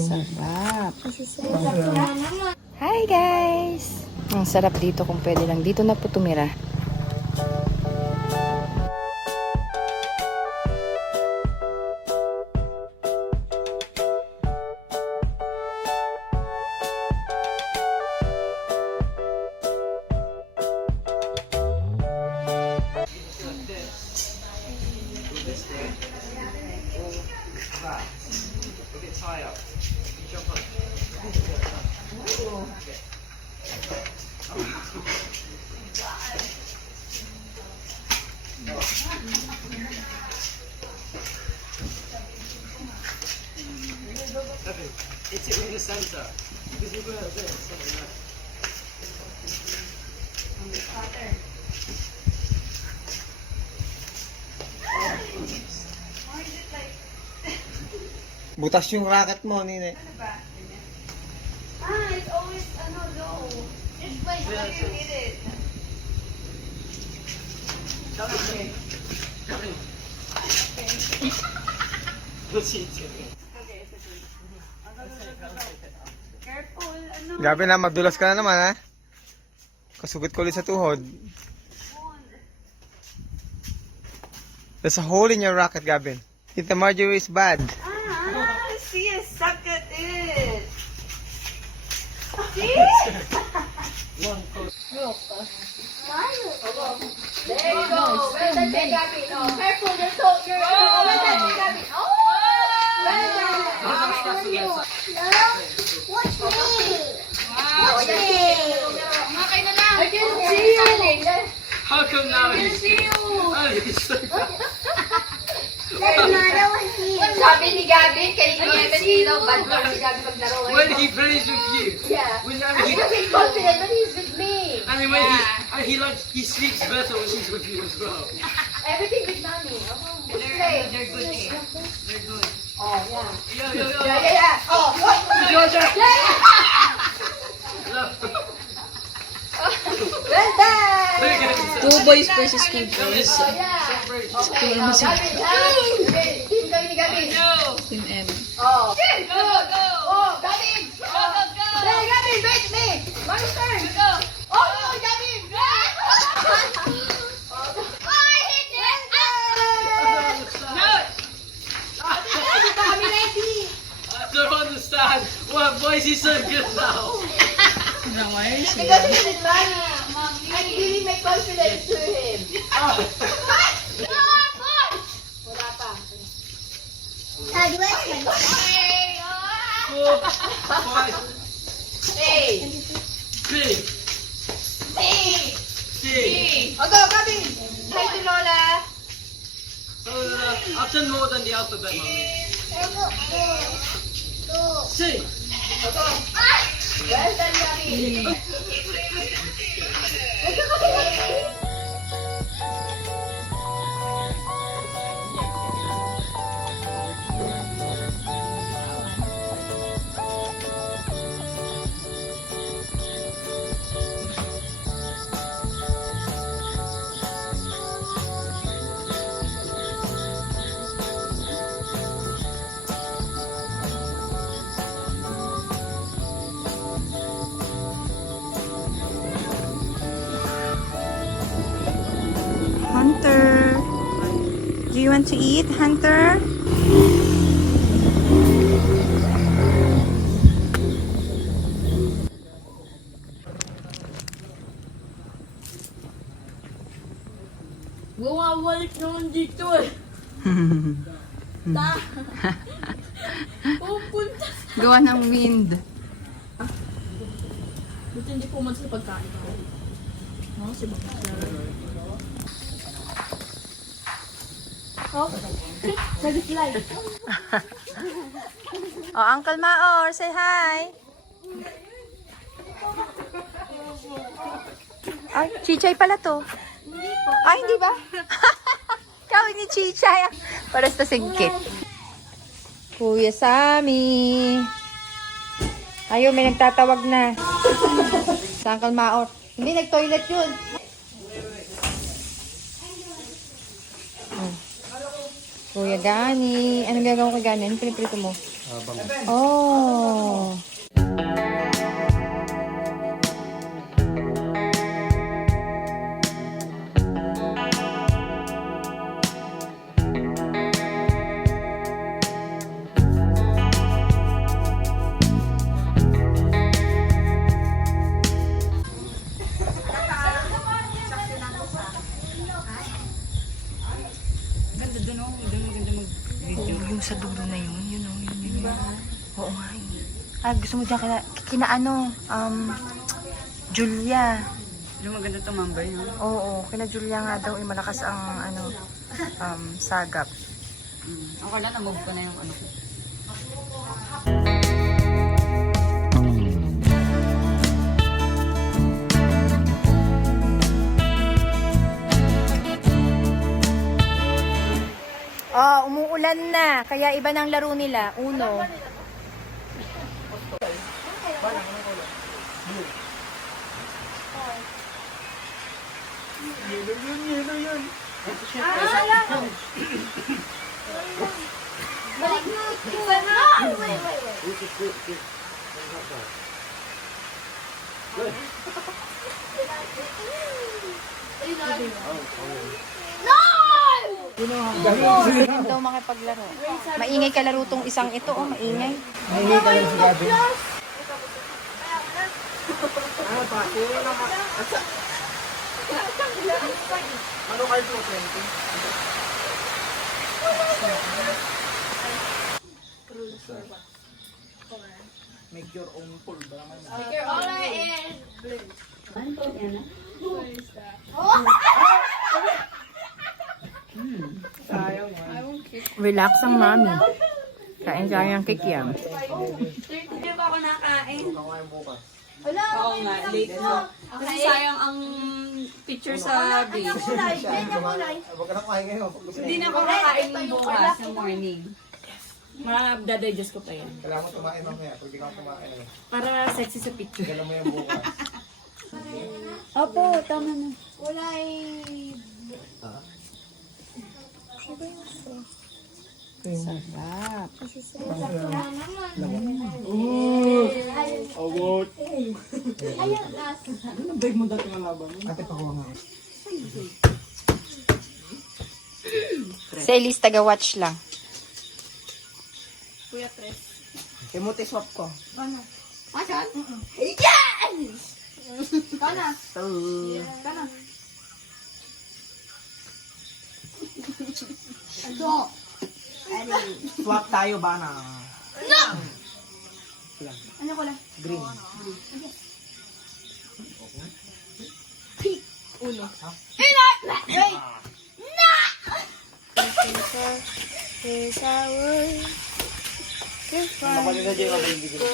Sarap. Hi guys! Ang sarap dito kung pwede lang. Dito na po tumira. It's in the center. Because you're going to do something like Butas yung racket mo, Nine. It's always low. Just wait till you hit it. Careful, Gabi na, madulas ka na naman, ha? Kasugit ko ulit sa tuhod. There's a hole in your racket, Gavin. Tita Marjorie is bad. See, I suck at it. See? There you go. Well done, Gabby. Oh, careful, you're so, well done, Gabby. Oh! Well done. Watch me! Watch me. Okay na lang. I can see you. how come now I can see you. There's another one here. Sabi ni Gabby, kay Evan bad boy si Gabby maglaro. when he plays with you. Yeah. Whenever he, Because he's confident, but he's with me. I mean, when he sleeps better when he's with you as well. Everything with mommy. Let's play. They're good team. They're good. Oh, yeah. Yo, yo, yo. Yeah. Oh, Georgia. well done. Two boys versus two girls. Oh, yeah. Separate. Okay, team kami ni Gabby. Team M. Oh. Go. Oh, Gabby. Go. Hey, Gabby, wait me. My turn. Go. Oh, no, Gabby. I hit it. No. Dito kami ready. I don't understand. Well, boys, he's so good now. Because he's with mommy. I'm giving my confidence to him. Wala pa. Four, five, Hey. three, Hey. three. Oh, go, Gabby. Hi to Lola. I've done more than the alphabet, mommy. C. Well done, Gabby. Hunter. Do you want to eat, Hunter? Bumabalik naman dito eh. Pupunta. Gawa ng wind. Buti hindi pumunta sa pagkain ko. No, si Bakit. Oh, nag-slide. Oh, Uncle Maor, say hi. Ay, Chichay pala to. Ay, hindi ba? Kawin ni Chichay. Paras na singkit. Kuya Sammy. Ayaw, may nagtatawag na. Sa Uncle Maor. Hindi, nag-toilet yun. Oh. Kuya Gani. Anong gagawin ko, Gani? Anong piniprito mo? Oh. Yung sa dulo na yun, yun. Oo nga yun. Ah, gusto mo dyan kina ano, Julia. Yung maganda tumambay, no? Oo, kina Julia nga daw, malakas ang sagap. Okay na, na-move ko na yung ano ko. Oh, umuulan na. Kaya iba ng laro nila. Uno. Balik mo. No! Wait. Hindi daw makipaglaro. Maingay kalaro tong isang ito. Oh, maingay. Relax ang mami. Kain ang kikiam. Hindi pa ako nakain. Oo nga, late na. Kasi sayang ang picture sa beach. Hindi na ako kakain bukas ng morning. Madadigest ko pa yan. Kailangan mo tumain mamaya. Pag di ka tumain, Para sexy sa picture. dala mo yung bukas. Opo, tama na. Ate, pakuha nga. Celis, taga-watch lang. Emote swap ko. Swap tayo ba na? Ano ko lang? Green. Here's our... Mabalina dyan ako yung bigyan ko.